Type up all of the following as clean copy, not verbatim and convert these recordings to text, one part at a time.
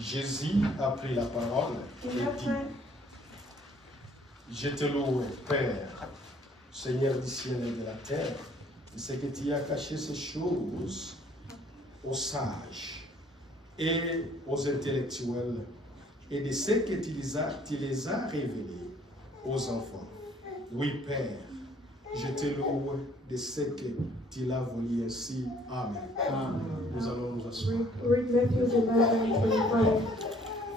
Jésus a pris la parole et dit, je te loue, Père, Seigneur du ciel et de la terre, c'est que tu as caché ces choses aux sages et aux intellectuels et de ce que tu les as révélés aux enfants. Oui, Père, je te loue de ce que tu l'as voulu ainsi. Amen. Amen. Nous allons nous asseoir. Read Matthew 11:25.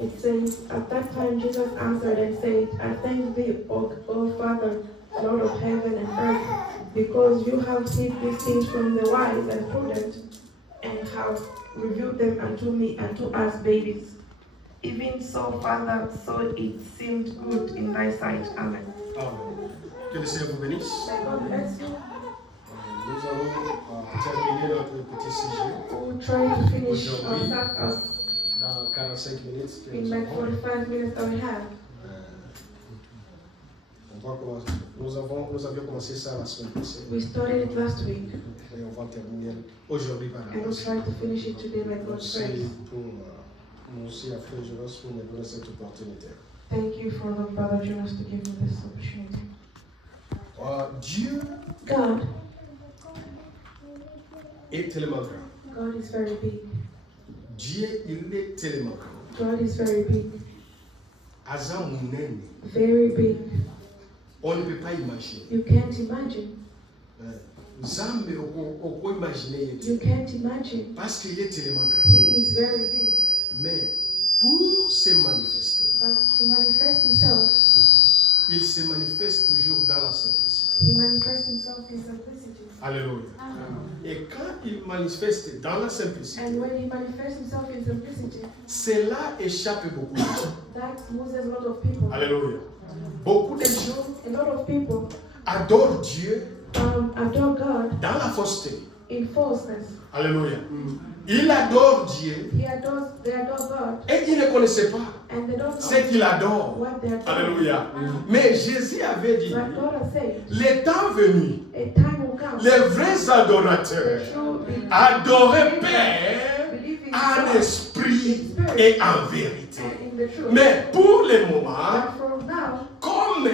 It says, at that time Jesus answered and said, I thank thee, O Father, Lord of heaven and earth, because you have hid these things from the wise and prudent, and have revealed them unto me and to us babies. Even so, Father, so it seemed good in thy sight. Amen. Amen. Que le Seigneur vous bénisse. May God bless you. Nous allons terminer notre petit sujet We'll try to finish our dans 45 minutes que in nous like avons. 45 minutes that we have. On va commencer. Nous avions commencé ça la semaine passée. We started it last week, Et on va terminer aujourd'hui par and we'll try to finish it today by God's Merci grace. pour moi aussi, après Jonas, pour me donner cette opportunité. Thank you for the Brother Jonas to give me this opportunity. Dieu God est tellement grand. God is very big. Dieu, il est tellement grand. God is very big. Azan Mounene, Very big. on ne peut pas imaginer. You can't imagine. Zambe, on peut imaginer. You can't imagine. Parce qu'il est tellement grand. He is very big. Mais pour se manifester, But to manifest himself, il se manifeste toujours dans la simplicité. he manifests himself in simplicity. Alléluia. Et quand il manifeste dans la simplicité, And when he manifests himself in simplicity, cela échappe beaucoup de gens. that loses a lot of people. Alléluia. Beaucoup de gens A lot of people adorent Dieu adore God dans la fausseté. in falseness. Alléluia. Il adore Dieu They adore God, et il ne connaissait pas and they don't ce know qu'il adore. what they adore. Alléluia. Mais Jésus avait dit, But God has said, le temps venu, a time will come. les vrais adorateurs The true adoraient Père believe in en God esprit et en vérité. and in the truth. Mais pour le moment, But from now, comme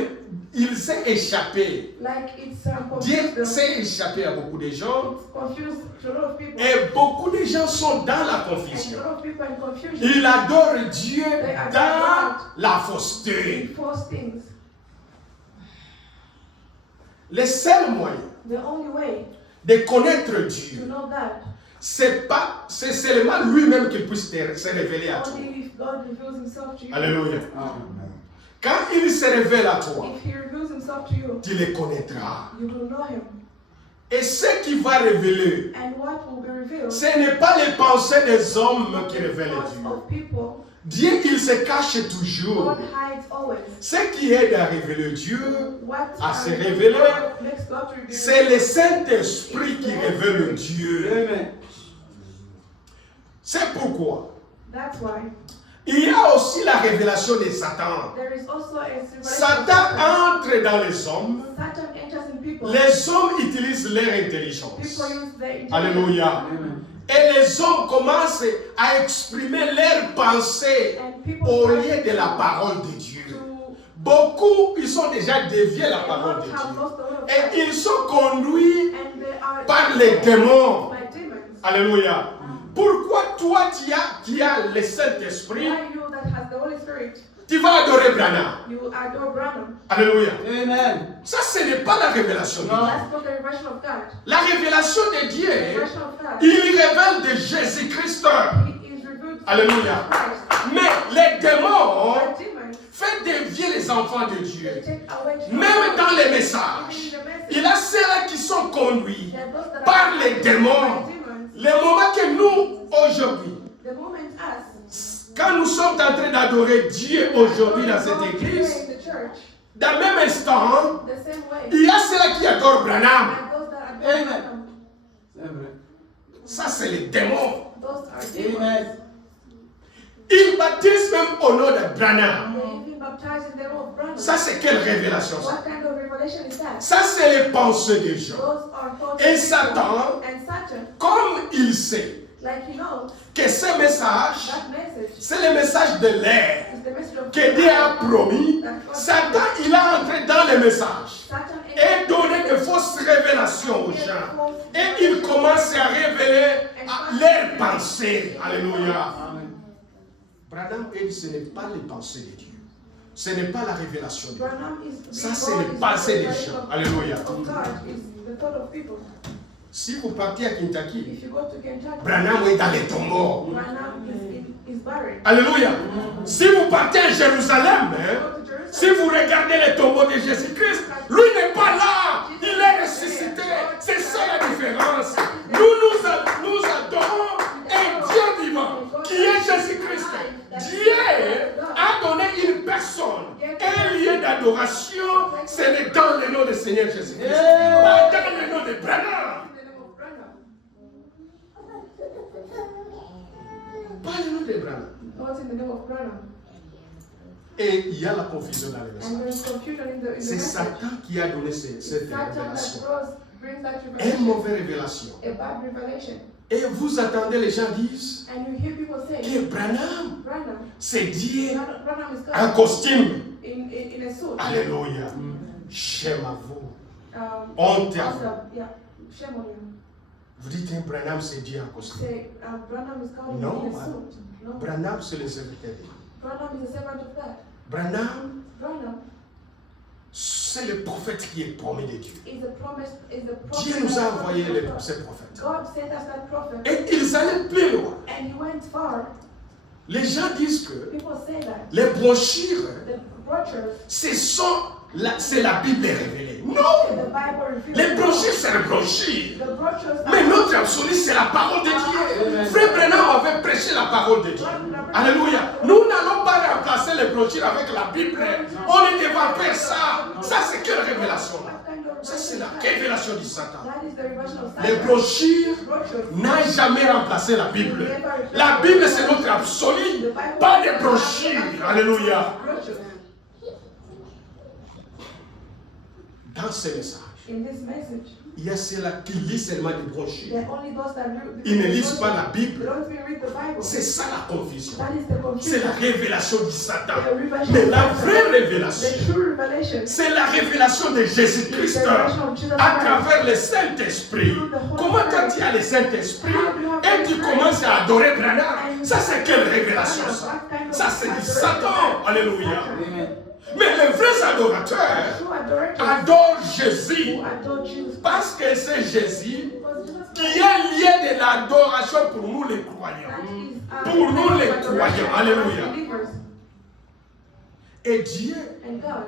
il s'est échappé, like it's Dieu confused, s'est échappé à beaucoup de gens it's confused to a lot of people, et beaucoup de gens sont dans la and confusion. a lot of people in confusion. Ils adorent Dieu dans la fausseté. In false things. Le seul moyen The only way de connaître to Dieu, know that c'est seulement lui-même qui puisse se révéler à toi. only if God reveals himself to you. Alléluia. Quand il se révèle à toi, If he reveals himself to you, tu le connaîtras. you will know him. Et ce qui va révéler, And what will be revealed ce n'est pas les pensées des hommes qui révèlent thoughts Dieu. of people. Dieu, il se cache toujours. God hides always. Ce qui aide à révéler Dieu, What à se révéler, makes God to reveal c'est le Saint-Esprit qui révèle Dieu. C'est pourquoi That's why il y a aussi la révélation de Satan. there is also a revelation of Satan entre dans les hommes. Satan enters in people. Les hommes utilisent leur intelligence. People use their intelligence. Alléluia. Et les hommes commencent à exprimer leurs pensées And people au try lieu de la parole de Dieu. to Beaucoup, ils ont déjà dévié la parole de have Dieu. lost the word of Et God. ils sont conduits And they are par les démons. by demons. Alléluia. Pourquoi toi, qui as le Saint-Esprit, Why you that has the Holy Spirit, tu vas adorer Branham? you adore Branham? Alléluia. Amen. Ça, ce n'est pas la révélation de Dieu. That's not the revelation of God. La révélation de Dieu, The revelation of God. il révèle de Jésus-Christ. He is revealed Alléluia. to Christ. Mais les démons The demons, font dévier les enfants de Dieu. they take away Même dans les Even messages, in the message, il y a ceux qui sont conduits there are those that par are les démons. by demons. Le moment que nous, aujourd'hui, The moment us, quand nous sommes en train d'adorer Dieu aujourd'hui dans cette God église, in the church, dans le même instant, the same way, il y a ceux qui adorent Branham. and those that adore Amen. Branham, C'est vrai. Ça, c'est les démons. those are demons. Amen. Ils baptisent même au nom de Branham. They even baptize in the name of Branham. Ça, c'est quelle révélation ça? What kind of revelation is that? Ça, c'est les pensées des gens. Those are thoughts Et of Satan, people. And Satan, comme il sait like he knows, que ce message, that message, C'est le message de l'air It's the message of que Dieu a promis. Satan, il a entré dans les messages Satan et donné de fausses révélations aux gens. Et il commence à révéler leurs pensées. Alléluia. Branham dit ce n'est pas les pensées de Dieu. Ce n'est pas la révélation de Dieu. Branham is Ça, c'est les pensées des gens. Alléluia. of God is the thought of people. Si vous partez à Kentucky, If you go to Kentucky, Branham est dans les tombeaux. Branham is buried. Alléluia. Si vous partez à Jérusalem, Go hein, to Jerusalem. si vous regardez les tombeaux de Jésus-Christ, lui n'est pas là. Il est ressuscité. C'est ça la différence. Nous adorons un Dieu vivant qui est Jésus-Christ. Dieu a donné une personne, un lieu d'adoration. C'est dans le nom du Seigneur Jésus-Christ. Pas dans le nom de Branham. In the name of Branham. Pas le nom de Branham. Not in the name of Branham. Et il y a la confusion dans les And messages. there's confusion in the C'est message. Satan qui a donné cette Satan that révélation. brings that Une revelation. mauvaise révélation. A bad revelation. Et vous attendez, les gens disent And you hear people say, que Branham, Branham, c'est Dieu Branham is en God costume. in a suit. Alléluia. Shame à vous. Honte. Honte à vous. Yeah, shame on you. Vous dites que Branham, c'est Dieu en costume. Say, Branham is God No, in a suit. No. Branham, c'est le serviteur de Dieu. Branham is a servant of God. Branham, Branham c'est le prophète qui est promis de Dieu. is the promise. Dieu nous a envoyé ces prophètes. God sent us that prophet, Et ils allaient plus loin. and he went far. Les gens disent que People say that les brochures, the brochures, c'est la Bible révélée. the Non! Bible reveals. Les brochures, c'est les brochures. The brochures Mais are notre absolu, c'est la parole de Dieu. Frère Branham avait prêché la parole de Dieu. Alléluia. Nous n'allons pas remplacer les brochures avec la Bible. On ne devrait pas faire ça. Ça, c'est quelle révélation? Ça, c'est la révélation du Satan. That is the revelation of Les Satan. brochures Brochures. n'ont jamais remplacé la Bible. La Bible, c'est notre absolu, pas des brochures. Alléluia. Brochures. Dans ce message, In this message, il y a ceux-là qui lisent seulement des brochures. there are only those that read. Ils ne lisent pas la They Bible. don't even read the Bible. C'est ça la confusion. That is the C'est la confusion. révélation du Satan. The revelation Mais of la Satan. vraie révélation, The true revelation. c'est la révélation de Jésus-Christ à travers le Saint-Esprit. Comment quand tu as le Saint-Esprit et tu commences à adorer Branham, ça c'est quelle révélation ça? Ça c'est du Satan. Alléluia. Amen. Mais les vrais adorateurs True adorators adorent Jésus who adore Jesus parce que c'est Jésus because Jesus qui est lié de l'adoration pour nous les croyants. that is Pour nous, les adoration croyants. for Alléluia. believers. Et Dieu, And God,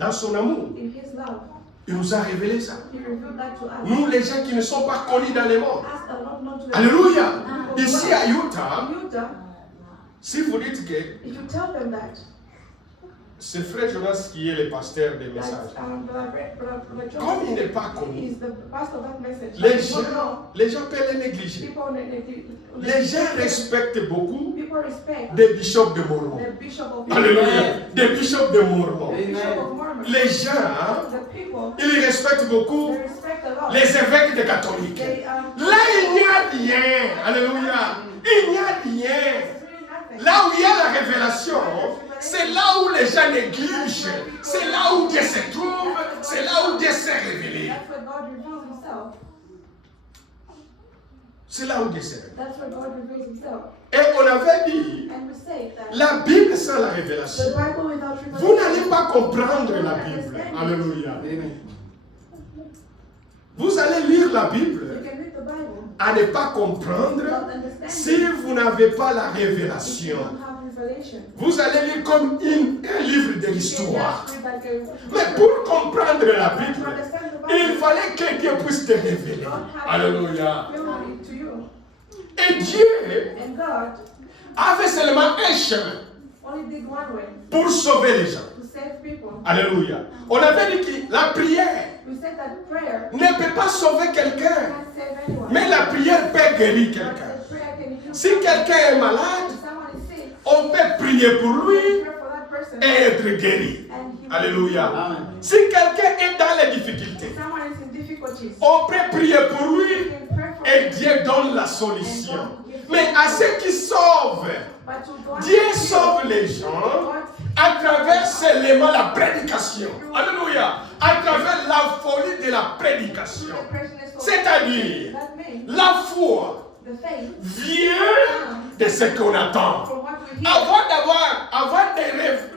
dans son amour, in His love, il nous a révélé ça. He revealed that to us. Nous, les gens qui ne sont pas connus dans le monde. Us are not known to the Alléluia. people Ici à Utah, Utah, si vous dites que if you tell them that c'est Frère Jonas qui est le pasteur des messages, Brother comme John il n'est pas connu, is the pastor of that message, les gens peuvent les négliger. Les gens respectent beaucoup people respect des bishops de Mormon. the bishop of Alléluia. Des bishops de Mormon. the bishop of Mormon. Les gens, The people, ils respectent beaucoup they respect the law. les évêques des catholiques. They Là, il n'y a rien. Alléluia. Il n'y a rien. Là où il y a la révélation, c'est là où les gens négligent. C'est là où Dieu se trouve. C'est là où Dieu s'est révélé. That's where God reveals Himself. C'est là où Dieu s'est révélé. That's where God reveals Himself. Et on avait dit, And we say that la Bible sans la the révélation, Bible without vous revelation, n'allez pas comprendre la Bible. Alléluia. Amen. Vous allez lire la you Bible can read the Bible à ne pas comprendre without understanding si vous n'avez pas la if you révélation. don't have revelation. Vous allez lire comme un livre de You can l'histoire. just read like a Mais pour comprendre la to Bible, understand the il Bible, fallait que Dieu puisse te révéler. God has Alléluia. revealed it to you. Et Dieu And God avait seulement un chemin only did one way pour sauver les gens. to save people. Alléluia. On avait dit que la prière We said that prayer ne peut pas sauver quelqu'un, can't save anyone. mais la prière peut guérir But quelqu'un. the prayer can heal Si someone. quelqu'un est malade, If someone is sick, on peut prier pour we lui pray for that person et être guéri. and he will. Alléluia. Amen. Si quelqu'un est dans les difficultés, If someone is in difficulties, on peut prier pour we lui can pray for et him Dieu donne la and solution. God will give Mais à ceux qui sauvent, But to God, Dieu sauve les gens God, à travers seulement la prédication. Alléluia. À travers la folie de la prédication. the person is for C'est-à-dire, that means la foi the faith vient de ce qu'on attend. from what we hear. Avant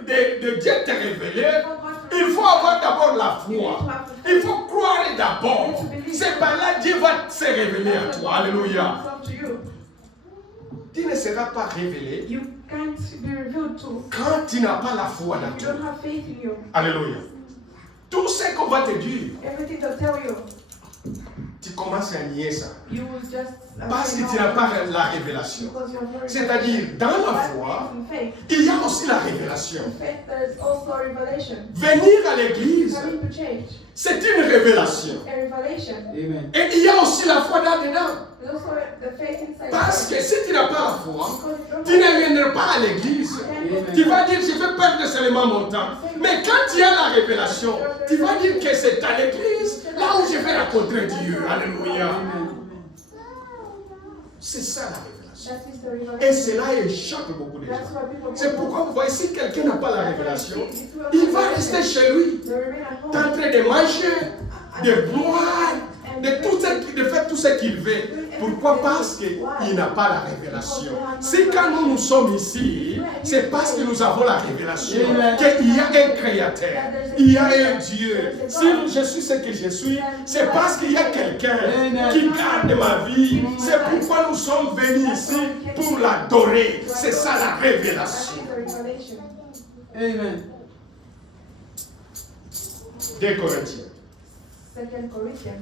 de Dieu te révéler, il faut avoir d'abord la foi. Il faut croire d'abord. C'est par là que Dieu va se révéler à toi. Alléluia. It's up to you. Tu ne seras pas révélé You can't be revealed to. quand tu n'as pas la foi dans You toi. don't have faith in you. Alléluia. Tout ce qu'on va te dire, Everything they'll tell you, tu commences à nier ça. you will just Parce say que tu no. n'as pas la révélation. Because you have no C'est-à-dire, revelation. dans la That foi, means in faith. il y a aussi la révélation. In faith, there's also a revelation. Venir à l'église, Coming to change. c'est une révélation. A revelation. Amen. Et il y a aussi la foi là-dedans. There's also the faith inside. Parce que si tu n'as pas la foi, Because you don't tu ne have viendras pas à l'église. Amen. Tu vas dire, je vais perdre seulement mon temps. Mais quand tu as la révélation, tu vas dire que c'est à l'église, là où je vais rencontrer Dieu. Alléluia. C'est ça la révélation. that is the Et revelation. cela échappe beaucoup de That's gens. why people C'est pourquoi vous voyez, si quelqu'un n'a pas la révélation, il va rester chez lui, they remain at en home. train de manger, de boire, de faire tout ce qu'il veut. Pourquoi? Parce qu'il n'a pas la révélation. Si quand nous sommes ici, c'est parce que nous avons la révélation qu'il y a un créateur, il y a un Dieu. Si je suis ce que je suis, c'est parce qu'il y a quelqu'un qui garde ma vie. C'est pourquoi nous sommes venus ici pour l'adorer. C'est ça la That révélation. is the revelation. Amen. 2 Corinthiens. 2 Corinthians.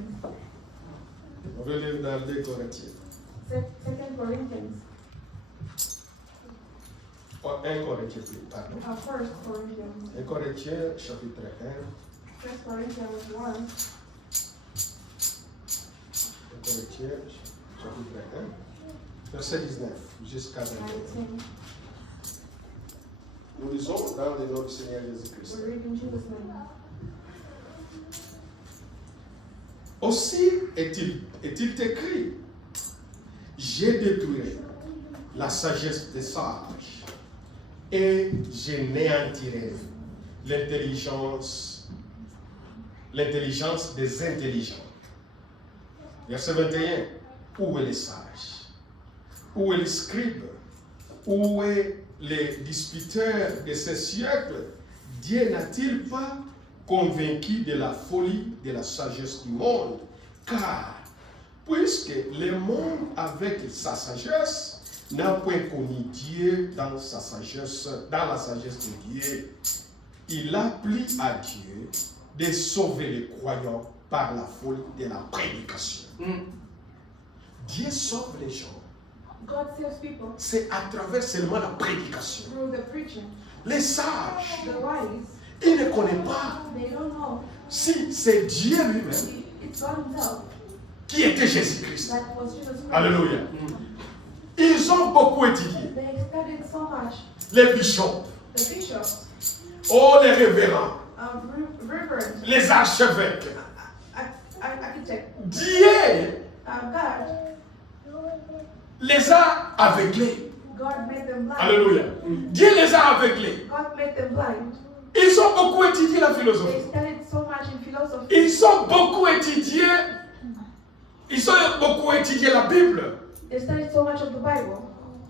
On va lire dans 2 Corinthiens. 2 Corinthians. Oh, 1 Corinthiens, pardon. 1 Corinthians. 1 Corinthiens, chapitre 1. 1 Corinthians 1. 1 Corinthiens, chapitre 1. Verset 19 jusqu'à 21. 19. Nous lisons dans le nom du Seigneur Jésus-Christ. We're reading Jesus' name. Aussi est-il écrit, j'ai détruit la sagesse des sages et je néantirai l'intelligence des intelligents. Verset 21. Où est le sage? Où est le scribe? Où est le disputeur de ce siècle? Dieu n'a-t-il pas convaincu de la folie de la sagesse du monde? Car, puisque le monde avec sa sagesse n'a point connu Dieu dans sa sagesse, dans la sagesse de Dieu, il a plu à Dieu de sauver les croyants par la folie de la prédication. Dieu sauve les gens. God saves people C'est à travers seulement la prédication. through the preaching. Les sages, The wise, ils ne connaissent pas they don't know. si c'est Dieu lui-même It's God Himself qui était Jésus-Christ. that was Jesus Christ. Alléluia. Ils ont beaucoup étudié. They studied so much. Les bishops, The bishops, oh les révérends, reverends, les archevêques. architects, Dieu God, les a aveuglés. God made them blind. Alléluia. Dieu les a aveuglés. God made them blind. Ils ont beaucoup étudié la They philosophie. studied so much in philosophy. Ils ont beaucoup étudié. Ils ont beaucoup étudié la Bible, They studied so much of the Bible,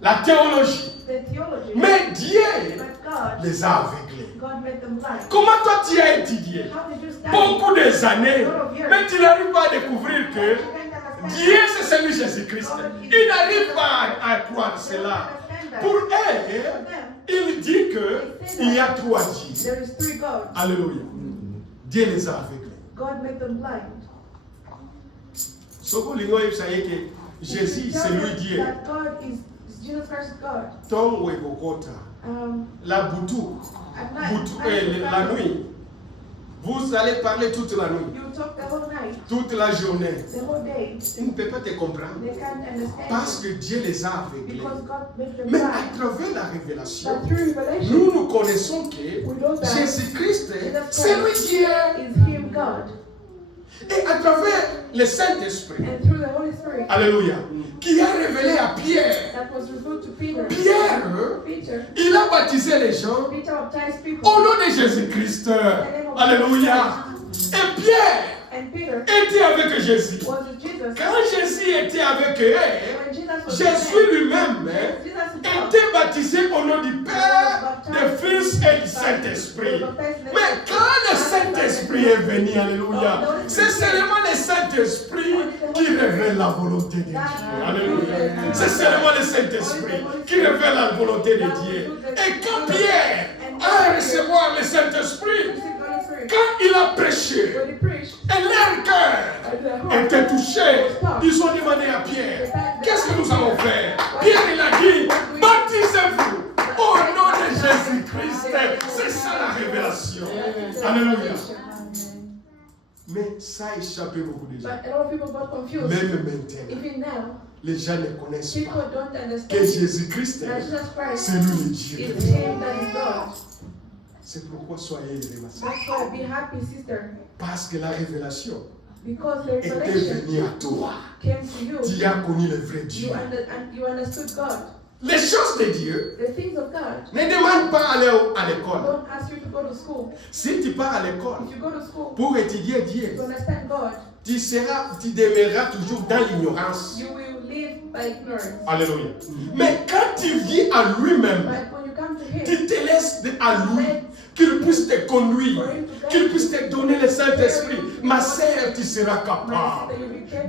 la théologie. the theology. Mais Dieu But God, les a aveuglés. God made them blind. Comment toi tu as étudié How did you study? beaucoup des années, mais tu n'arrives pas à découvrir que You can't understand Dieu that. c'est celui Jésus-Christ. Ils n'arrivent pas à croire cela. Pour eux, il dit qu'il y a trois dieux. There is three gods. Alléluia. Dieu les a aveuglés. God made them blind. Ce que les gens savent que Jésus c'est lui Dieu. That God is Jesus Christ is God. Tom Wegokota, la boutou, At night, la nuit. Vous allez parler toute la nuit, you talk the whole night, toute la journée. the whole day. Ils ne peuvent pas te comprendre They can't understand parce que Dieu les a aveuglés. because God made them Mais blind. à travers la révélation, But through revelation, nous connaissons que we know that Jésus-Christ, c'est lui Dieu. is Him God. Et à travers le Saint-Esprit, And through the Holy Spirit, alléluia, qui a révélé à Pierre. that was revealed to Peter. Pierre, Peter, il a baptisé les gens Peter baptized people. au nom de Jésus-Christ. Alléluia. Et Pierre And Peter était avec Jésus. was with Jesus. Quand Jésus était avec eux, When Jesus was Jésus with them, lui-même Jesus himself était baptisé au nom du Père, du Fils et du Saint-Esprit. Mais quand le Saint-Esprit est venu, alléluia, c'est seulement le Saint-Esprit qui révèle la volonté de Dieu. Alléluia. C'est seulement le Saint-Esprit qui révèle la volonté de Dieu. Et quand Pierre a recevoir le Saint-Esprit, quand il a prêché, when he preached, et leur cœur était touché, ils ont demandé à Pierre, qu'est-ce que nous allons faire? Pierre, il a dit, baptisez-vous au nom de Jésus-Christ. C'est ça la révélation. Alléluia. Mais ça a échappé beaucoup de gens. but a lot of people got confused. Même maintenant, Even now, les gens ne connaissent people pas don't que understand Jésus-Christ, that Jesus Christ c'est lui le Dieu. is him that is God. C'est pourquoi soyez heureux, ma soeur. That's why be happy, sister, Parce que la révélation because the était revelation venue à toi. came to you. Tu as connu le vrai Dieu. You understood God. Les choses de Dieu The things of God ne demandent pas aller à l'école. don't ask you to go to school. Si tu pars à l'école If you go to school pour étudier Dieu, to understand God, tu demeureras toujours dans l'ignorance. you will live by ignorance. Alléluia. Mais quand tu vis à lui-même, But when you come to Him, tu te laisses à lui, qu'il puisse te conduire, qu'il puisse te donner le Saint-Esprit. Ma sœur, tu seras capable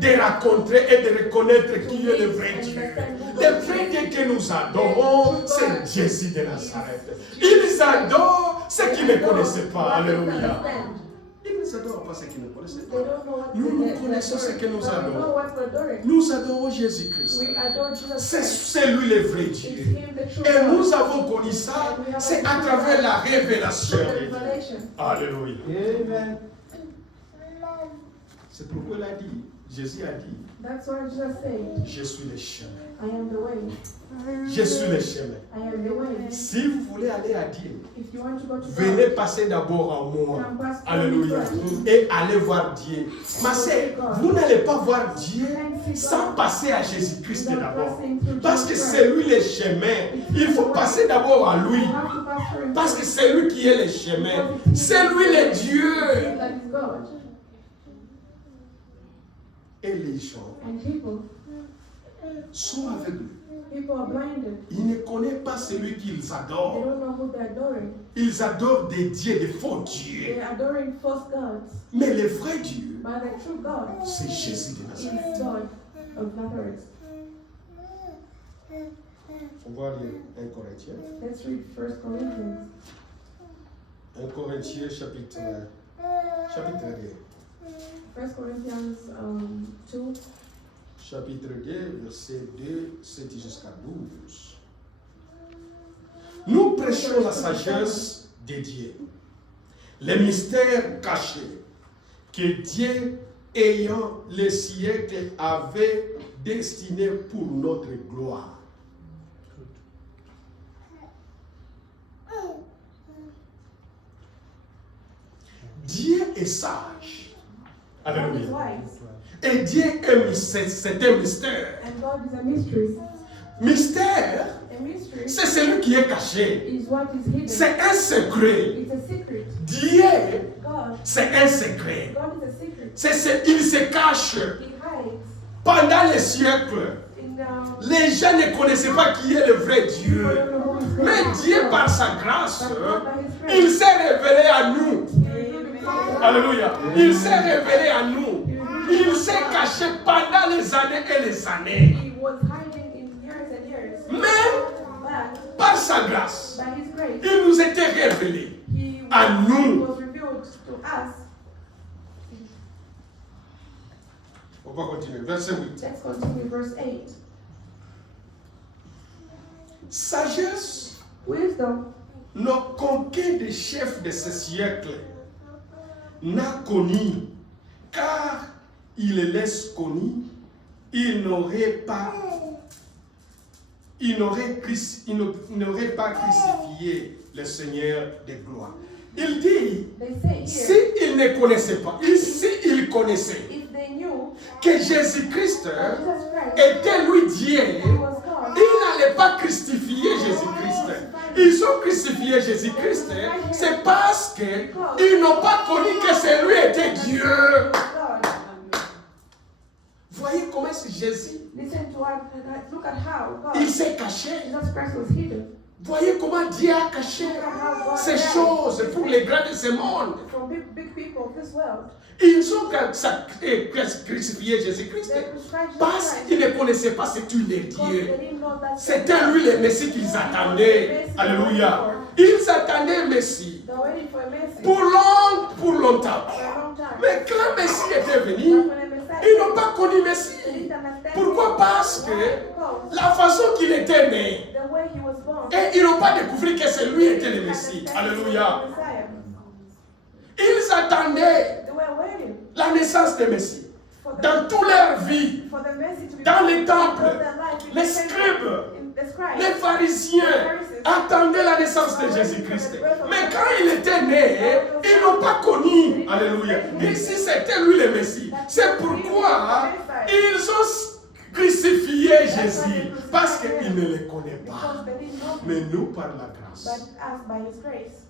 de rencontrer et de reconnaître qui est le vrai Dieu. Le vrai Dieu que nous adorons, c'est Jésus de Nazareth. Ils adorent ceux qui ne connaissaient pas. Alléluia. Ils ne s'adorent pas ceux qui ne connaissaient They pas. don't know what Nous they're connaissons ce que nous But we know adorons. what we're adoring. Nous adorons Jésus-Christ. We adore Jesus Christ. C'est lui le vrai It's Dieu. Him the true Et God. nous avons connu ça, c'est à travers la révélation The de Dieu. revelation. Alléluia. Amen. C'est pourquoi il a dit, Jésus a dit, That's why Jesus said, je suis le chemin. I am the way. Je suis le chemin. I am the way. Si vous voulez aller à Dieu, If you want to go to venez God, passer d'abord en moi. come pass through Alléluia. me. Et allez voir Dieu. Ma sœur, vous n'allez pas voir Dieu sans passer à Jésus-Christ d'abord. Parce que c'est lui le chemin. Il faut passer d'abord à lui. You have to pass through Him. Parce que c'est lui qui est le chemin. C'est lui le Dieu. That is God. Et les gens And people sont aveugles. People are blinded. Ils ne connaissent pas celui qu'ils They adorent. don't know who they're adoring. Ils adorent des dieux, des faux dieux. They're adoring false gods. Mais le vrai Dieu, But the true God c'est Jésus de is Nazareth. God of Nazareth. On va lire 1 Corinthiens. Let's read 1 Corinthians. 1 Corinthiens chapitre 2. 1 Corinthians 2. Chapitre 2, verset 2, 7 jusqu'à 12. Nous prêchons la sagesse de Dieu, les mystères cachés que Dieu, ayant les siècles, avait destinés pour notre gloire. Dieu est sage. God is Alléluia. wise. Et Dieu est c'est un mystère. And God is a mystery. Mystère, A mystery c'est celui qui est caché. is what is hidden. C'est un secret. It's a secret. Dieu, God. c'est un secret. God is a secret. Il se cache. He hides. Pendant les siècles, In les gens ne connaissaient pas qui est le vrai Dieu. Mais Dieu, par sa grâce, il s'est révélé à nous. Alléluia. Il s'est révélé à nous. Il s'est caché pendant les années et les années. He was hiding in years and years. Mais But par sa grâce, by His grace, il nous était révélé. He À nous. was revealed to us. On va continuer. Verset 8. Let's continue verse 8. Sagesse, Wisdom, qu'aucun des chefs de ce siècle n'a connu, car il les laisse connus, il n'aurait pas crucifié le Seigneur de gloire. Il dit, they say here, s'il ne connaissait pas, s'il connaissait, if they knew que Jésus-Christ that Jesus Christ était lui Dieu, was God. ils n'allaient pas crucifier Jésus-Christ. Ils ont crucifié Jésus-Christ, c'est parce qu'ils n'ont pas connu que c'est lui était Dieu. God. Voyez comment c'est Jésus, Listen to what, look at how God, il s'est caché. Jesus Christ was hidden. Voyez comment Dieu a caché ces choses pour les grands de ce monde. From big people of this world. Ils ont crucifié Jésus-Christ They crucified parce Jesus qu'ils Christ ne connaissaient pas c'est qui les because Dieu. they didn't know that C'était lui le Messie qu'ils attendaient. Alléluia. Ils attendaient un Messie they're waiting for a message pour longtemps. for a long time. Mais quand Messie était But venu, when a Messiah ils n'ont pas connu they Messie. didn't understand Pourquoi? Parce que because la façon qu'il était né, the way he was born. et ils n'ont pas découvert que c'est lui était le Messie. Alléluia. Ils attendaient They were waiting la naissance de Messie. for Dans toute leur vie, for the message to be dans les fulfilled temples, all their life in les the scribes, temple, in the scribes. les pharisiens attendaient la naissance de Jésus-Christ. Mais quand il était né, ils n'ont pas connu. Alléluia. Et si c'était lui le Messie, c'est pourquoi ils ont crucifié Jésus. Parce qu'ils ne le connaissent pas. Because they didn't know him. Mais nous, par la grâce, But as by his grace,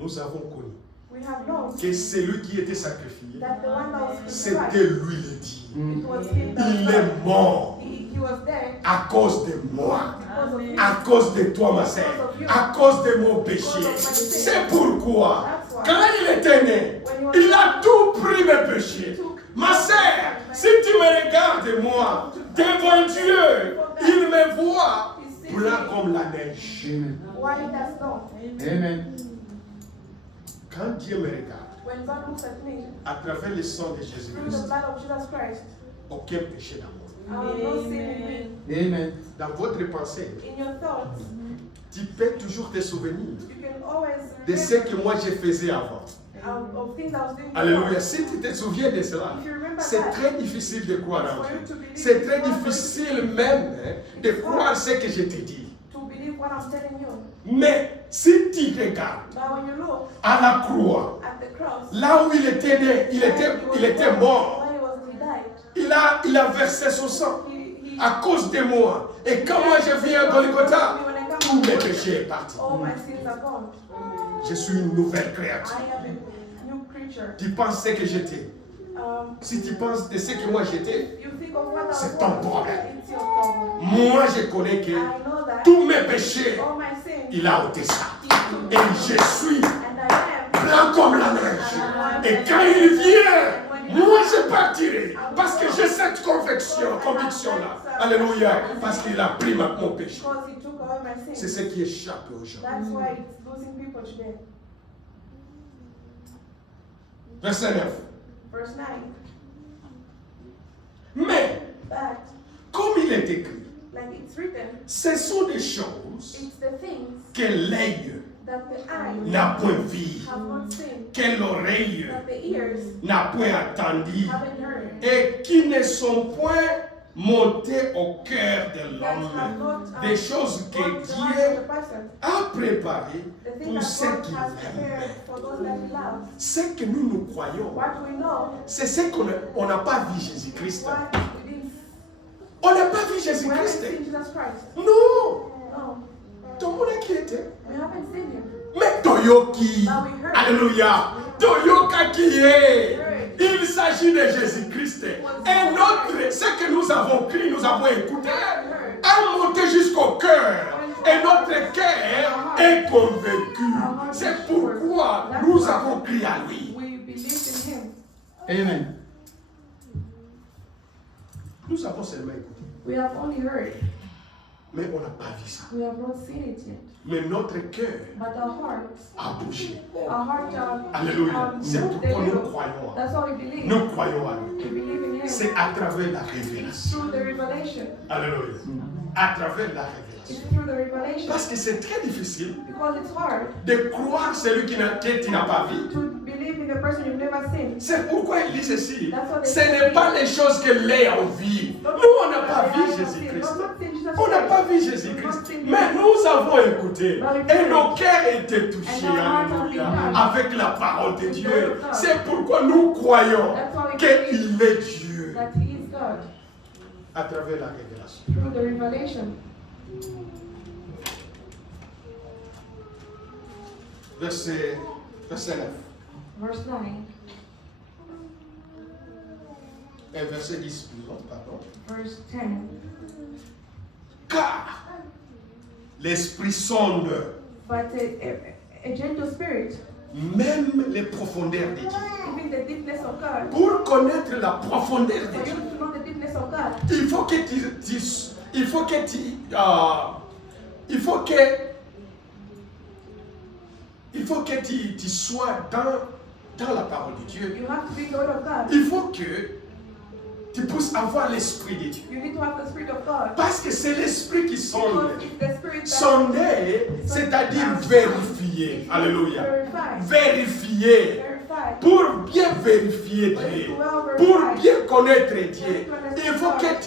nous avons connu we have known que celui qui était sacrifié, that the one that was c'était crucified, lui le Dieu. it was him that Il was est God. mort He was dead à cause de moi. because of you. À cause de toi, ma sœur, à cause de mon péché. C'est pourquoi, quand il était né, il a tout pris mes péchés. Ma sœur, si tu me regardes, moi, devant Dieu, il me voit blanc comme la neige. Amen. White as snow. Amen. Quand Dieu me regarde, When God looks at me à travers le sang de through the Jésus-Christ, blood of Jesus Christ, aucun péché d'amour. I will not sin in me. Amen. Dans votre pensée, In your thoughts, tu peux toujours te souvenir you can always de ce que moi je faisais avant. of things I was doing Alléluia. before. Si tu te souviens de cela, If you remember c'est that, très difficile de croire en for you Dieu. to believe C'est it's très not for you difficile même de croire ce que je te dis. to believe what I'm telling you. Mais si tu regardes But when you look à la croix, at the cross, là où il était né, il était mort. when he died, Il a versé son sang he à cause de moi. Et quand moi je viens à Golgotha, tous mes péchés sont partis. all my sins are gone. Je suis une nouvelle créature. I am a new creature. Tu penses ce que j'étais. Si tu penses de ce que moi j'étais, You think of what I c'est was ton doing, problème. it's your problem. Moi je connais que I know that tous mes péchés, all my sins, il a ôté ça. he took Et je suis and I am. blanc comme la neige. Et quand il vient, moi je partirai. Parce que j'ai cette conviction-là. Alléluia. Parce qu'il a pris mon péché. Because he took away my C'est sins. ce qui échappe aux gens. That's why it's losing people today. Verset 9. Verse 9. Mais, But, comme il est écrit, like it's written, ce sont des choses it's the things que l'œil that the eyes n'a point vu, have not seen, que l'oreille that the ears n'a point entendu, haven't heard, et qui ne sont point montées au cœur de that have l'homme. not Des choses gone que to the heart of Dieu the person. a préparées The thing pour that ceux God qui has l'aiment. prepared for those that He loves. Ce que nous croyons, What we know, c'est ce qu'on n'a pas vu Jésus-Christ. what we didn't, On n'a pas vu we haven't Jésus-Christ. seen Jesus Christ. Non. No, Tout le monde qui était. we haven't seen Him. Mais Toyoki, alléluia, Toyoka qui est, il s'agit de Jésus-Christ. Et ce que nous avons crié, nous avons écouté, a monté jusqu'au cœur. Et notre cœur est convaincu. C'est pourquoi nous avons crié à lui. We believe in Him. Amen. Nous avons seulement écouté. We have only heard. Mais on n'a pas vu ça. We have not seen it yet. Mais notre cœur But our hearts, a bougé. our hearts are. Alléluia. C'est moved a pourquoi nous little. croyons. That's why we believe. Nous croyons à lui. We believe in Him. C'est à travers la révélation. Through the revelation. Alléluia. À travers la It's révélation. through the revelation. Parce que c'est très difficile Because it's hard de croire celui que tu n'as pas vu. to believe in the person you've never seen. C'est pourquoi il dit ceci. Ce n'est pas les choses que l'œil a vues. Nous, on n'a pas vu Jésus-Christ. On n'a pas vu Jésus-Christ. Mais nous avons écouté But et nos cœurs étaient touchés, And our hearts have alléluia, been touched. avec la parole de With the Dieu. word of God. C'est pourquoi nous croyons That's why we qu'il est Dieu that He is God à travers la révélation. through the revelation. Verset 9 Verse 9, et verset 10, pardon. verse 10. Car l'Esprit sonde But a gentle spirit, même les profondeurs de Dieu. even the deepness of God, Pour connaître la profondeur for de you Dieu, to know the deepness of God, il faut que tu sois dans la parole de Dieu. you have to be the word of God. Il faut que tu puisses avoir l'Esprit de Dieu. You need to have the Spirit of God. Parce que c'est l'Esprit qui sonde. Because it's the Spirit that Sonder, c'est-à-dire vérifier. Alléluia. verifies. Vérifier. Verifies. Pour bien vérifier Dieu, pour bien connaître Dieu, il faut que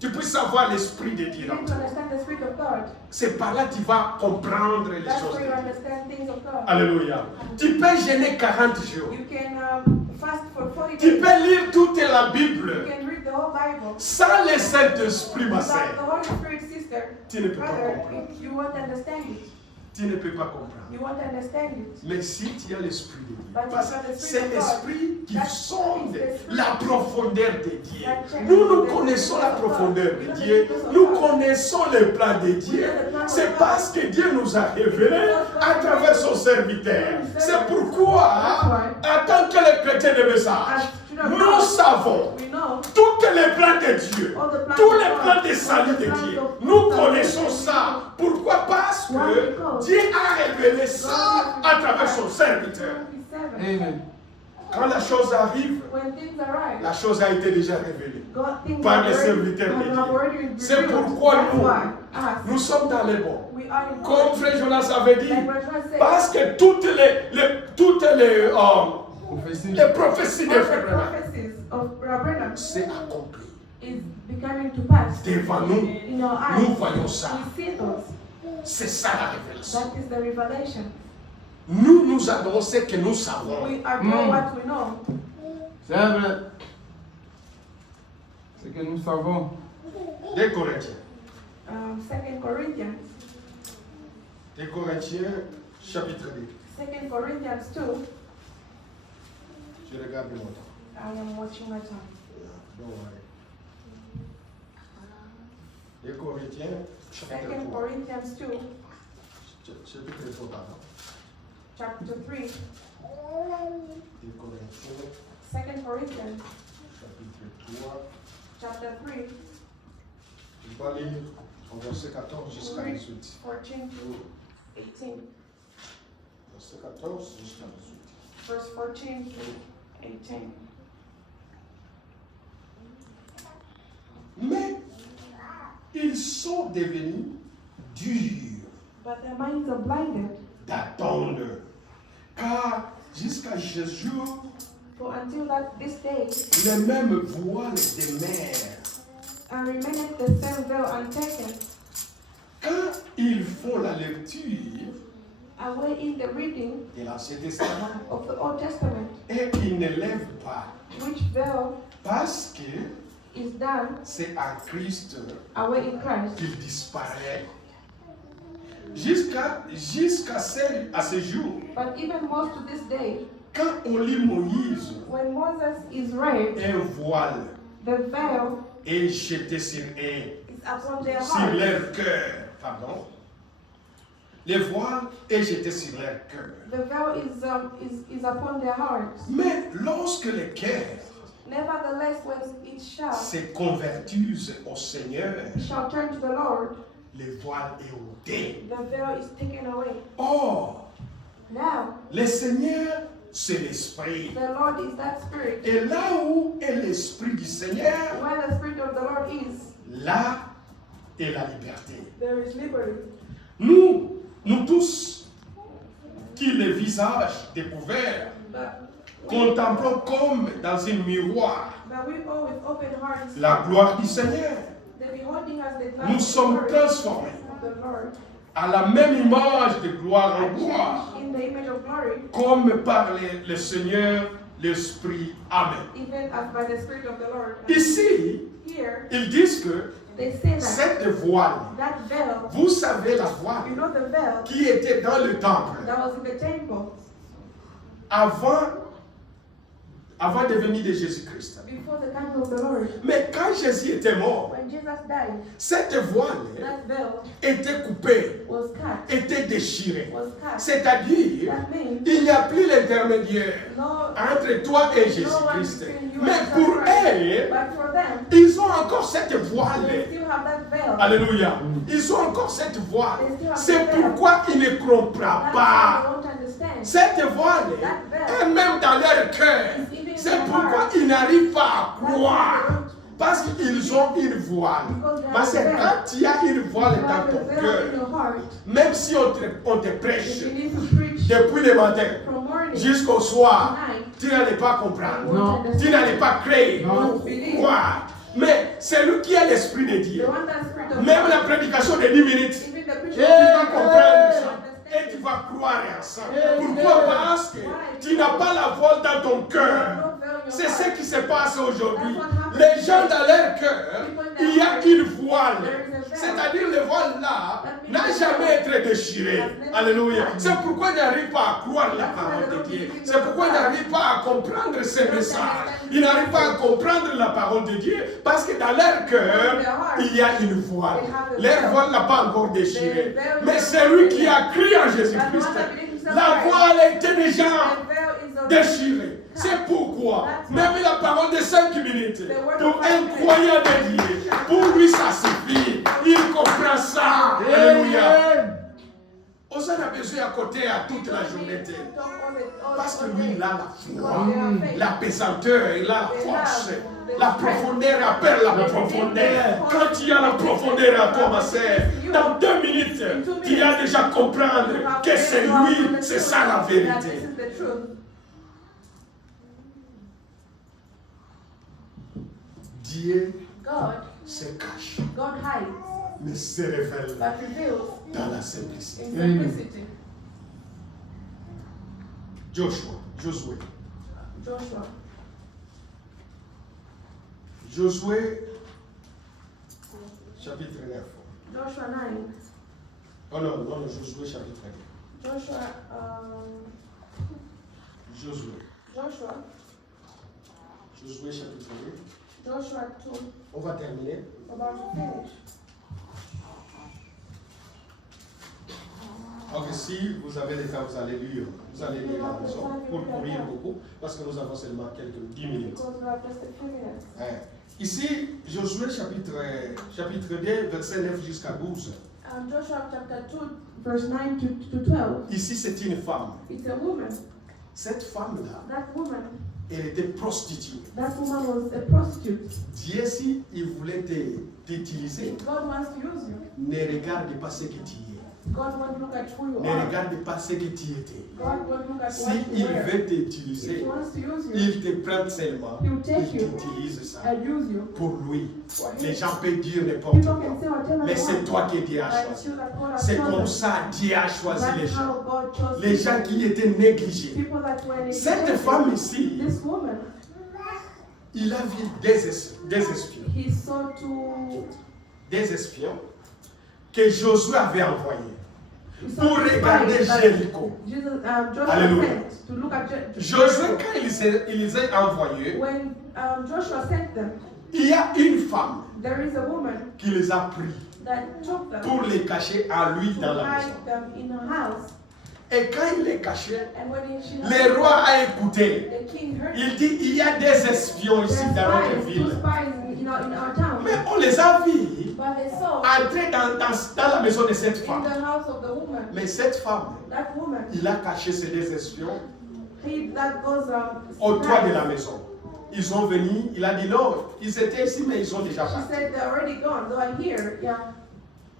tu puisses avoir l'Esprit de Dieu. You need to understand the Spirit of God. C'est par là que tu vas comprendre les That's choses where de you Dieu. understand things of God. Alléluia. Tu peux jeûner 40 jours. You can fast for 40 Tu days. peux lire toute la You Bible can read the whole Bible. sans le Saint-Esprit, ma Without the sœur. Holy Spirit, sister, Tu ne peux pas brother, comprendre. you won't understand it. Tu ne peux pas comprendre. You won't understand it. Mais si tu as l'Esprit de Dieu, But parce you have que the c'est Spirit of God. l'Esprit qui That's sonde the Spirit la profondeur de Dieu. that changes Nous the connaissons la deepness of God. profondeur We de know the Dieu. deepness of Nous God. connaissons le plan de Dieu. C'est parce que Dieu nous a révélé à travers son serviteur. C'est pourquoi, en tant que les chrétiens de message, nous savons We know tous les plans de Dieu, all the plans tous of les God, plans de all salut the de plans Dieu. of Nous salvation. connaissons ça. Pourquoi? Parce que Dieu a révélé ça à travers son serviteur. 27. Amen. Quand la chose arrive, When things arrive, la chose a été déjà révélée. God things Par are les already- serviteurs de have already Dieu. been C'est revealed. pourquoi That's nous, why us, nous sommes dans les bons. we are in Comme Frère Jonas avait dit, Like Brother Jonas said, parce que toutes Prophétie. les prophéties de all the Frère Branham, prophecies of Brother Branham c'est accompli. is becoming to pass. Devant nous, In our nous eyes, voyons ça. we see those. C'est ça la révélation. That is the revelation. Nous adorons ce que nous savons. We are doing what we know. C'est vrai. Ce que nous savons. 2 Corinthiens. 2 Corinthians. 2 Corinthiens, chapitre 2. 2 Corinthians 2. Je regarde mon temps. I am watching my time. Don't worry. 2 Corinthiens, 2 chapitre 3. Corinthians 2, Chapitre 3, pardon. chapter 3. 2 Corinthiens, 2 Corinthians, chapitre 3. chapter 3, Je vais lire au verset 14 jusqu'à 18. 14 to 18. Verset 14 jusqu'à 18. Verse 14 to 18. Mais ils sont devenus durs But their minds are blinded, d'attendre. Car jusqu'à Jésus, for until this day, les mêmes voiles des mers, and remaineth the same veil untaken, quand ils font la lecture away in the reading de l'Ancien Testament, of the Old Testament, et ils ne lèvent pas, which veil parce que is done c'est à Christ away in Christ, qu'il disparaît. Jusqu'à ce jour, but even more to this day, quand on lit Moïse, when Moses is read, un voile the veil est jeté sur eux, is upon their sur heart. leur cœur. Pardon. Le voile est jeté sur leur cœur. The veil is upon their hearts. Mais lorsque les cœurs Nevertheless, when it se convertissent au Seigneur, shall turn to the Lord, le voile est ôté. the veil is taken away. Or, Now, le Seigneur, c'est l'Esprit. the Lord is that Spirit. Et là où est l'Esprit du Seigneur, Where the Spirit of the Lord is, là est la liberté. there is liberty. Nous tous, qui les visages découverts, contemplons comme dans un miroir But we all with open hearts la gloire du Seigneur. the beholding us the nous glory sommes of transformés the Lord, à la même image de gloire en and gloire, changed in the image of glory, comme par le Seigneur, l'Esprit. Amen. even as by the Spirit of the Lord. Ici, Here, ils disent que they say that cette voile, that veil, vous savez la you voile know the veil qui était dans le temple that was in the temple avant de venir de Jésus-Christ. before the coming of the Lord. Mais quand Jésus était mort, When Jesus died, cette voile that veil était coupée, was cut. était déchirée. Was cut. C'est-à-dire, That means il n'y a plus l'intermédiaire no, entre toi et no one Jésus-Christ. between you Mais and pour Jesus Christ. eux, But for them, ils ont encore cette voile. they still have that veil. Alléluia. Ils ont encore cette voile. They still have C'est the veil. pourquoi ils ne comprennent That's pas. why they don't understand. Cette voile est même dans leur cœur. C'est pourquoi ils n'arrivent pas à croire. Parce qu'ils ont une voile. Parce que quand il y a une voile You dans have the ton veil in cœur, your heart. même si on te prêche If you need to preach depuis le matin from morning jusqu'au soir, to night, tu n'allais pas you comprendre. won't Non. understand. Tu n'allais pas créer. Non. Believe. Croire. Mais c'est lui qui a l'Esprit de The Dieu. one that Spirit of Même God, la prédication de 10 minutes, even the preaching tu vas of God, comprendre ça. understand Et tu vas croire en ça. Amen. Pourquoi? Parce que tu n'as pas la voile dans ton cœur. C'est ce qui se passe aujourd'hui. Les gens dans leur cœur, il y a une voile. C'est-à-dire le voile là n'a jamais été déchiré. Alléluia. C'est pourquoi ils n'arrivent pas à croire la parole de Dieu. C'est pourquoi ils n'arrivent pas à comprendre ces messages. Ils n'arrivent pas à comprendre la parole de Dieu parce que dans leur cœur, il y a une voile. Leur voile n'a pas encore déchiré. Mais c'est lui qui a crié en Jésus-Christ. La voile était déjà déchirée. C'est pourquoi, même la parole de 5 minutes, pour un croyant de Dieu, pour lui ça suffit. Il comprend ça. Alléluia. On a besoin à côté à toute la journée. Parce que lui, il a la foi, la pesanteur, il a la force. La profondeur appelle la profondeur. Quand tu as la profondeur à toi, ma sœur, dans 2 minutes, tu as déjà comprendre que c'est lui, c'est ça la vérité. Dieu se cache, God hides, mais se révèle but reveals dans la simplicité. in simplicity. Josué. Joshua, Chapitre 9. Joshua 9. Oh non, Josué chapitre 9. Josué chapitre 9. Joshua 2, On va terminer. about to finish. Donc si vous avez le temps, vous allez lire. Vous allez lire à la maison pour courir beaucoup, parce que nous avons seulement quelques 10 minutes. Because we have just a few minutes. Ici, Josué chapitre 2, verset 9 jusqu'à 12. Joshua chapter 2, verse 9 to 12. Ici, c'est une femme. It's a woman. Cette femme-là, That woman elle était prostituée. That woman was a prostitute. Dieu, si il voulait t'utiliser, God wants to use you. ne regarde pas ce que tu es. God won't look at who you Ne are. regarde pas ce que tu étais. God won't look at Si what il you were. veut If t'utiliser, He wants to use you il te prend seulement, He will take il you t'utilise ça and use you pour lui. for Les Him. gens peuvent dire n'importe People quoi, can say whatever mais they c'est want. toi que Dieu a But it's choisi. you that God has C'est comme chosen. ça Dieu a choisi les That's gens. how God chose Les gens people. qui étaient négligés. People that were Cette neglected. femme ici, This woman, il a vu des espions. he saw two. Des espions que Josué avait envoyés he saw pour two regarder spies that Jéricho. Joshua Alléluia. sent to look at Josué, quand il les a envoyés, When Joshua sent them, il y a une femme there is a woman qui les a pris that took them pour les cacher à lui to dans la maison. hide them in her house. Et quand il les cachait, And when she le roi a écouté. the king heard Il dit, il y a des espions ici there dans are notre spies, ville. two spies in our town. Mais on les a vus But they saw entrer dans la maison de cette in femme. the house of the woman, Mais cette femme, that woman, il a caché ces deux espions that goes au toit de la spies. maison. Ils sont venus, il a dit non, ils étaient ici, mais ils sont déjà She partis. said they're already gone. They are here. Yeah.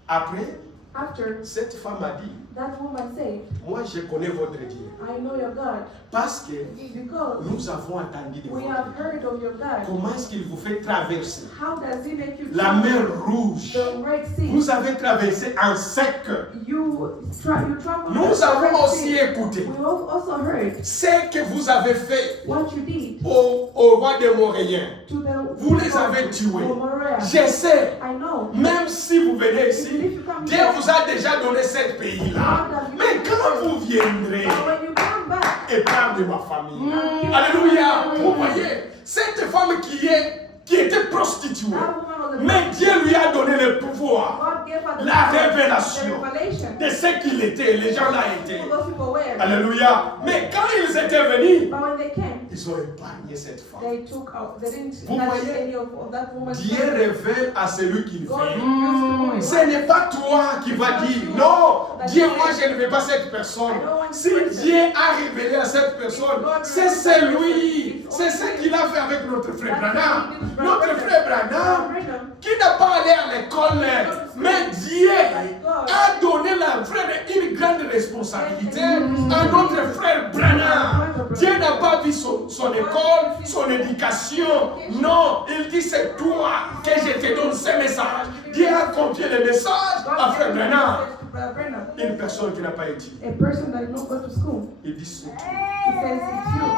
Après, After Cette femme a dit, that woman said, moi je connais votre Dieu. I know your God, Parce que because nous avons entendu de we votre have Dieu. heard of your God. Comment est-ce qu'il vous fait traverser How does he make you la travel mer Rouge? the Red Sea? Vous avez traversé en sec. You travel Nous the avons Red aussi Sea. écouté We have also heard ce que vous avez fait what you did au roi des Moréens. to the Vous les avez tués. Morea. Je sais, I know. même si vous venez ici, Dieu vous a déjà donné ce pays-là. Mais quand vous viendrez But when you come back, et parle de ma famille, alléluia, vous voyez, cette femme qui était prostituée, that woman was a mais Dieu lui a donné le pouvoir, God gave her the la power, révélation the revelation. de ce qu'il était, les gens là étaient. Who those people were. Alléluia. Mais quand ils étaient venus, But when they came, ils ont épargné cette femme. they took out. They didn't Vous touch voyez, any of that woman's Dieu body. révèle à celui qu'il God veut. reveals to Ce who he n'est pas toi qui vas dire non, Dieu, moi je ne veux pas cette personne. Si Dieu a révélé à cette personne, c'est celui, c'est ce qu'il a fait avec notre frère Branham. Notre frère Branham, qui n'a pas allé à l'école, mais Dieu a donné la frère une grande responsabilité à notre frère Branham. Dieu n'a pas vu son école, son éducation. Non, il dit c'est toi que je te donne ce message. Dieu a confié le message à frère Branham. Une personne qui n'a pas étudié. A person that did not go to school. Il dit c'est toi. He says it's you.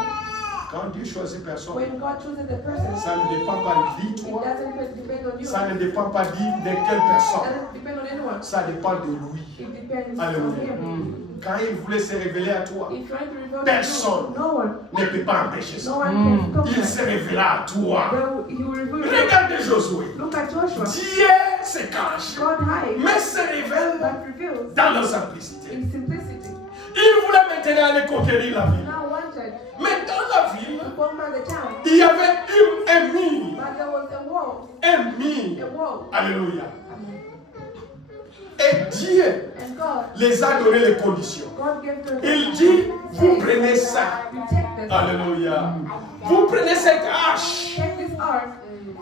Quand Dieu choisit personne, When God chooses a person, ça ne dépend pas de it toi, doesn't depend on you. ça ne dépend pas de quelle It personne, doesn't depend on anyone. ça dépend de lui. It depends Alléluia. on him. Quand il voulait se révéler à toi, If trying to reveal personne to you, no one, ne peut pas empêcher no ça. one can stop Il se that. révéla à toi. He will reveal it. Regardez Josué. Look at Joshua. Dieu se cache, God hides, mais se révèle but reveals dans la simplicité. in simplicity. Il voulait maintenant aller conquérir la ville. Now wanted Mais dans la ville, to conquer the town, il y avait un mur. but there was a wall. Un mur. A wall. Alléluia. Et Dieu And God, les a donné les conditions. God gave them. Il dit, vous prenez ça. You take this. Alléluia. Vous prenez cette hache. Take this ark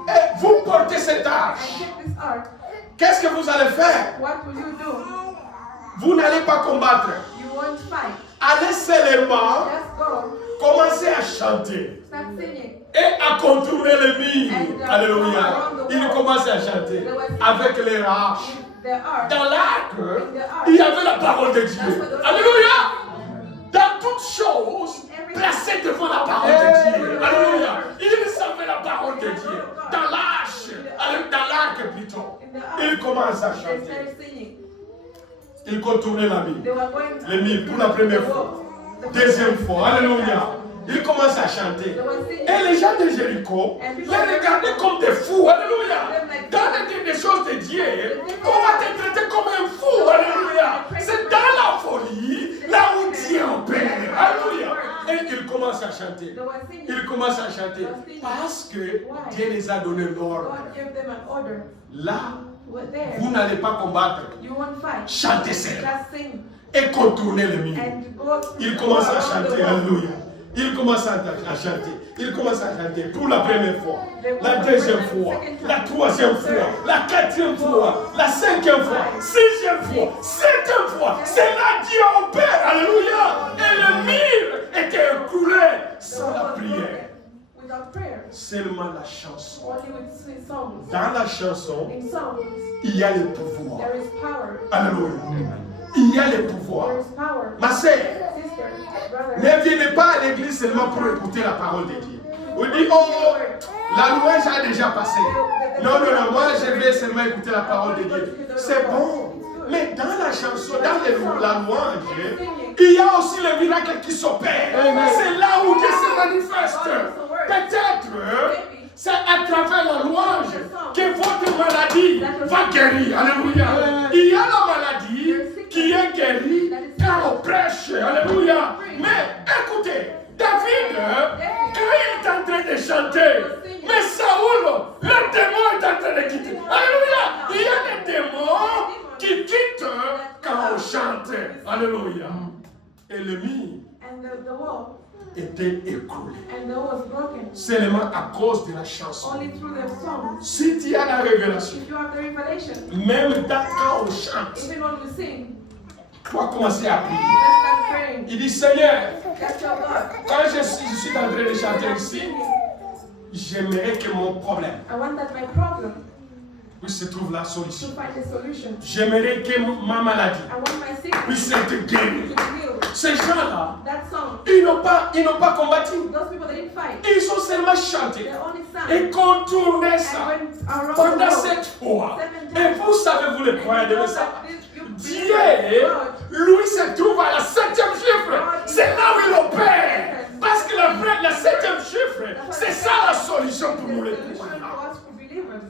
Et vous portez cette and hache. take this ark. Qu'est-ce que vous allez faire? What will you do? Vous n'allez pas combattre. You won't fight. Allez seulement Just go. commencer à chanter. Start singing. Et à contourner le mur. Alléluia. Il commence à chanter avec les haches. The ark. Dans l'arc, il y avait la parole de Dieu. Alléluia. Dans toutes choses, placées devant la parole de Dieu. Alléluia. Il savait la parole de Dieu. Dans l'arc plutôt. Il commence à They chanter. started singing. Il contournait la They mur. were going Le mur pour la première fois. Deuxième fois. Alléluia. Il commence à chanter. Et les gens de Jéricho les regardaient comme des fous. Alléluia. Dans les choses de Dieu, on va te traiter comme un fou. Alléluia. C'est dans la folie, là où Dieu opère. Alléluia. Et il commence à chanter. They were singing. Il commence à chanter. Parce que Dieu les a donné l'ordre. God gave them an order. Là, We're there. vous n'allez pas combattre. You won't fight. Chantez seulement. Just sing. Et contournez le mur. And go. Il commence à around the chanter, world. alléluia. Il commence à chanter. Il commence à chanter pour la première fois, la deuxième fois, la troisième fois, la quatrième fois, la cinquième fois, sixième fois, septième fois. C'est là Dieu opère, alléluia. Et le mur était écoulé sans la prière. Without prayer. Seulement la chanson. Only with sweet songs. Dans la chanson, In songs, il y a le pouvoir. there is power. Alléluia. Il y a le pouvoir. There is power. Ma sœur, Sister, brother. ne venez pas à l'église seulement pour écouter la parole de Dieu. Vous dites, oh, la louange a déjà passé. Non, non, non, moi je vais seulement écouter la parole de Dieu. C'est bon. Mais dans la chanson, dans la louange, il y a aussi le miracle qui s'opère. C'est là où Dieu se manifeste. Peut-être, c'est à travers la louange que votre maladie va guérir. Alléluia. Il y a la maladie qui est guérie quand on prêche. Alléluia. Mais écoutez, David, quand il est en train de chanter, mais Saoul, le démon est en train de quitter. Alléluia. Il y a des démons qui quittent quand on chante. Alléluia. Et le mur And the wall était écroulé. And the wall was broken. Seulement à cause de la chanson. Only through the song. Si tu as la révélation, If you have the revelation, même quand on chante, even when you sing, tu vas commencer à prier. just start praying. Il dit, Seigneur, That's your God. quand je suis en train de chanter ici, j'aimerais que mon problème I want that my problem puisse se trouve la to solution. find a solution. J'aimerais que ma maladie I want my sickness puisse être guérie. to be healed. Ces gens-là, That song, ils n'ont pas combattu. those people they didn't fight. Ils ont seulement chanté They only sang. et contourné And ça went around the pendant world. 7 fois. 7 Et times. vous savez, vous les croyez de You know ça. that this- you Dieu, believe in God. lui, se trouve à la 7e chiffre. C'est là où il opère. Parce que la 7e chiffre, c'est ça la solution pour The nous les solution croyants. for us for believers.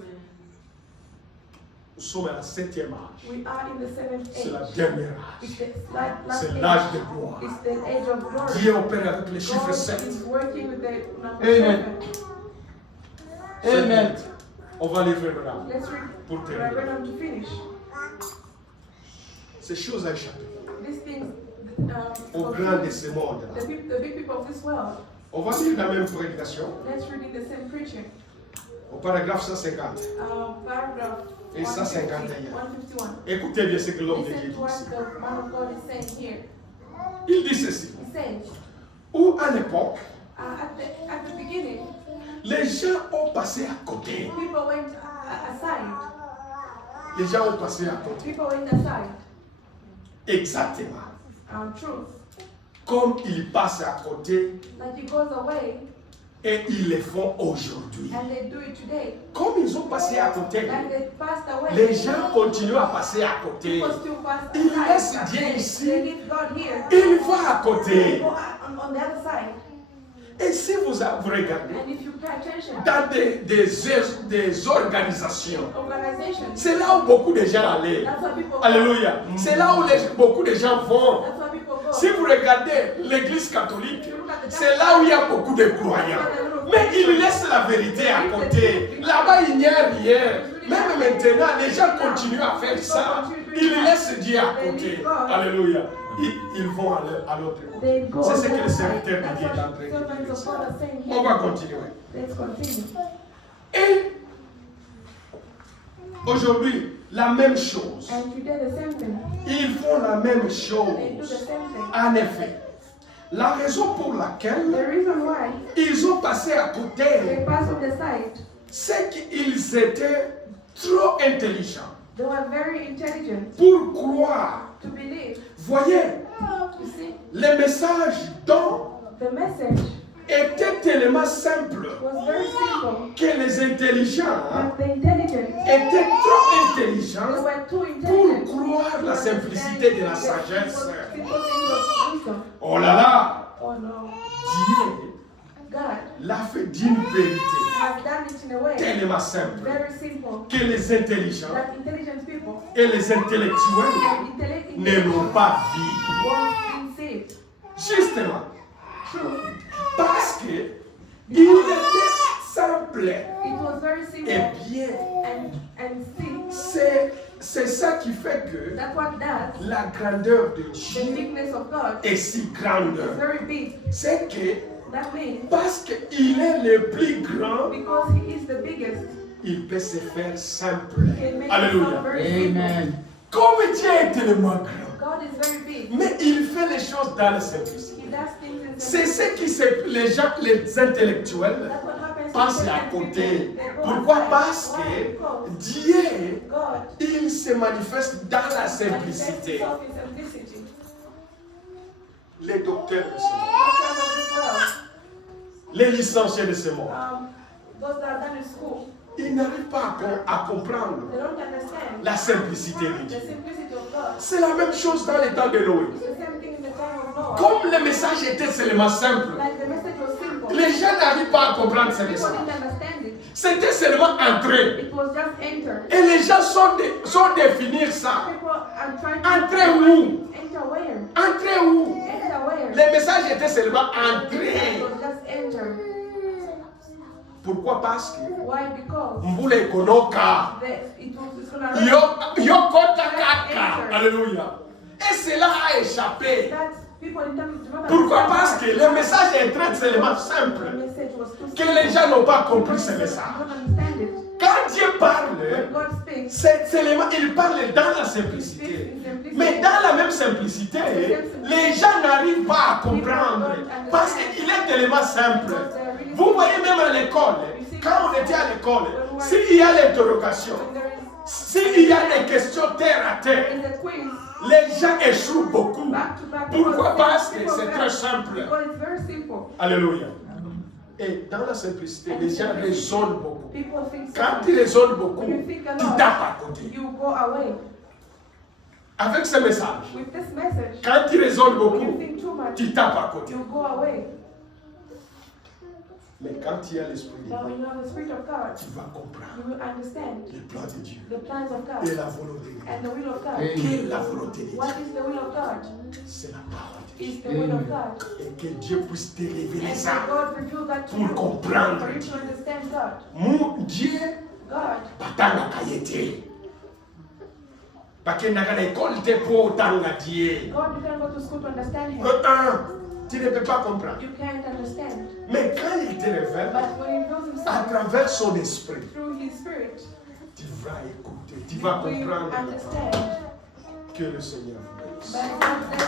Nous sommes à la 7e âge. We are in the 7th C'est la age. dernière âge. It's the last C'est age. l'âge de gloire. It's the age of glory. Dieu opère avec le chiffre God 7. is working with the number Amen. 7. Amen. On va lire là. Let's read Pour Rabbi terminer. Branham to finish. Ces choses à échapper These things, au grand de ce monde. the big people of this world. On va lire la même prédication Let's read in the same preaching. au paragraphe 150. Paragraph Et 151. 151. Écoutez bien ce que l'homme de Dieu Listen to what dit. the man of God is saying here. Il dit ceci. He says, Où à l'époque, at the beginning, les gens ont passé à côté. people went aside. Les gens ont passé à côté. People went aside. Exactement. Truth. Comme ils passent à côté Like it goes away, et ils le font aujourd'hui. and they do it today. Comme ils ont passé à côté, Like they passed away. les gens continuent à passer à côté. People still pass Il aside. laisse Dieu ici. They leave God here. Il va à côté. Go on the other side. Et si vous regardez And if you pay attention, dans des organisations, organizations, c'est là où beaucoup de gens allaient. that's why people Alléluia. C'est là où beaucoup de gens vont. That's why people go. Si vous regardez l'église catholique, c'est là où il y a beaucoup de croyants. Mais ils laissent la vérité à côté. Là-bas, il n'y a rien. Même maintenant, les gens continuent à faire ça. Ils laissent Dieu à côté. Alléluia. Ils vont à l'autre They côté. go C'est ce on que le that side. serviteur de That's Dieu est en what train de servants dire. of God are saying On va here. continuer. Let's continue. Et aujourd'hui, la même chose. And today the same thing. Ils font la même They do the chose. same thing. En effet, la raison pour The laquelle reason why ils ont passé à côté, they pass on the side, c'est qu'ils étaient trop intelligents they were very intelligent pour croire. to believe. Voyez, You see, le message dont the message était tellement simple was very simple, que les intelligents but the intelligent, étaient trop they intelligents were too pour intelligent croire to la understand simplicité de la the sagesse. simple things of wisdom. Oh là là, Oh no, Dieu God l'a fait d'une vérité has done it in a way tellement simple very simple que les intelligents that intelligent people et les intellectuels and ne l'ont pas vu. won't see it. Justement, True. parce que il était simple It was very et simple bien. and see. C'est ça qui fait que That's what does la grandeur de the Dieu bigness of God est si grande. is very big. C'est que That means parce qu'il est le plus grand, because He is the biggest, il peut se faire simple. He can make Alléluia. Himself very simple. Amen. Comme Dieu est tellement grand, God is very big. mais il fait les choses dans la simplicité. He does things in C'est simplicity. ce qui les gens, les intellectuels, That's what happens to passent à certain côté. people. They go Pourquoi? aside. Parce Why? que Because Dieu, God il se manifeste dans la manifests simplicité. Himself in simplicity. Les docteurs de ce monde, Doctors of this world, les licenciés de ce monde, those that are done in school, ils n'arrivent pas à comprendre they don't understand la simplicité de the Dieu. simplicity of God. C'est la même chose dans les temps de Noé. It's the same thing in the time of Noah. Comme le message était seulement simple, Like the message was simple. les gens n'arrivent pas à comprendre ce People message. didn't understand it. C'était seulement entrer. It was just enter. Et les gens sont définir ça. People are trying to Entrer où? enter where? Entrer où? Enter where? Le message était seulement It entrer. was just enter. Pourquoi? Parce que Why? Because Mbule konoka. it's gonna Yokota kaka. Alléluia. Et cela a échappé. That People in terms do not Pourquoi? understand Parce que le message est très tellement the simple message was too que simple. les gens n'ont pas compris ce People message. don't understand it. Quand Dieu parle, When God speaks, c'est seulement, il parle dans la simplicité. Mais dans la même simplicité, les gens n'arrivent pas à comprendre parce qu'il est tellement simple. Vous voyez même à l'école, quand on était à l'école, s'il y a l'interrogation, s'il y a des questions terre à terre, in the quiz, les gens échouent beaucoup. back to back, Pourquoi? Parce que people c'est fail. très simple. Because it's very simple. Alléluia. Et dans la simplicité, les gens raisonnent beaucoup. People think so. Quand tu raisonnes beaucoup, When you think a tu lot, tapes à côté. you go away. Avec ce message, With this message, quand tu raisonnes when you beaucoup, think too much, tu tapes à côté. you go away. Mais quand tu as l'esprit de But Dieu, when you have the Spirit of God, tu vas comprendre you will understand le plan de Dieu the plans of et God la volonté de Dieu. and the will of God. Amen. Quelle est la volonté de Dieu? What is the will of God? C'est la parole de Dieu. Is the will of God. Et que Dieu puisse te révéler And ça. that God reveal that to Pour you, comprendre. for you to understand God. Mon Dieu, God, batanga kayete. Parce que dans l'école, tu peux tanga Dieu. God, you can't go to school to understand Him. Tu ne peux pas comprendre. You can't understand. Mais quand il te révèle, But when He reveals à Himself travers son esprit, through His Spirit, tu vas écouter, tu you vas will comprendre understand. que le Seigneur vous bénisse. But God